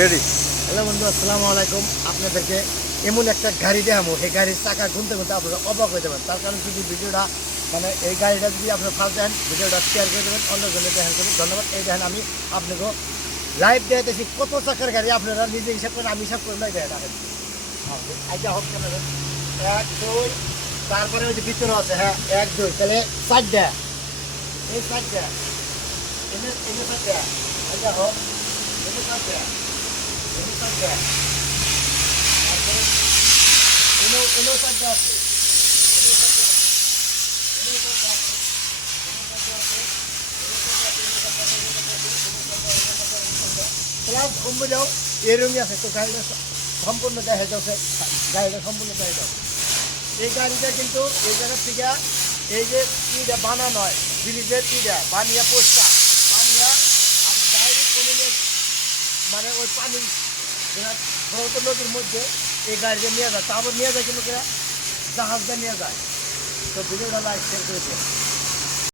Ready. Hello বন্ধু, আসসালামু আলাইকুম। আপনাদেরকে এমন একটা গাড়ি দেখাবো, এই গাড়ির চাকা গুনতে গুনতে আপনারা অবাক হয়ে যাবেন। তার কারণ যদি ভিডিওটা এই গাড়িটা যদি আপনারা ফার্স্ট দেন, ভিডিওটা শেয়ার করে দেবেন, অন্যজনের দেখেন করবেন। ধন্যবাদ। এই দেখেন আমি আপনাকে লাইভ দেখাতেছি কত চাকার গাড়ি, আপনারা নিজে হিসাব করেন, আমি হিসাব করেন নাই দেখেন। আচ্ছা হোক কেন, 1 2, তারপরে ওই যে ভিতরে আছে, হ্যাঁ 1 2, তাহলে 4টা, এই 4টা, এনে 4টা, আচ্ছা হোক, এনে 4টা, এনে 4টা, তারপরে এনে 4টা আছে, এনে 4টা, এনে 4টা আছে, প্লাস কমবেও এরকমই আছে। তো গাড়িটা সম্পূর্ণ দেখা যাচ্ছে, গাড়িটা সম্পূর্ণ দেখা যাচ্ছে। এই গাড়িটা কিন্তু এই জায়গার থেকে এই যে ইটা বানানো হয়, ব্রিজের ইটা বানিয়া পোস্টা বানিয়া আপনি ডাইরেক্ট কোনো ওই পানি ব্রহ্মপুত্র নদীর মধ্যে এই গাড়িটা নিয়ে যায়, তারপর নিয়ে যায় কিন্তু জাহাজটা নিয়ে যায়। তো ভিডিওটা লাইক শেয়ার করেছে।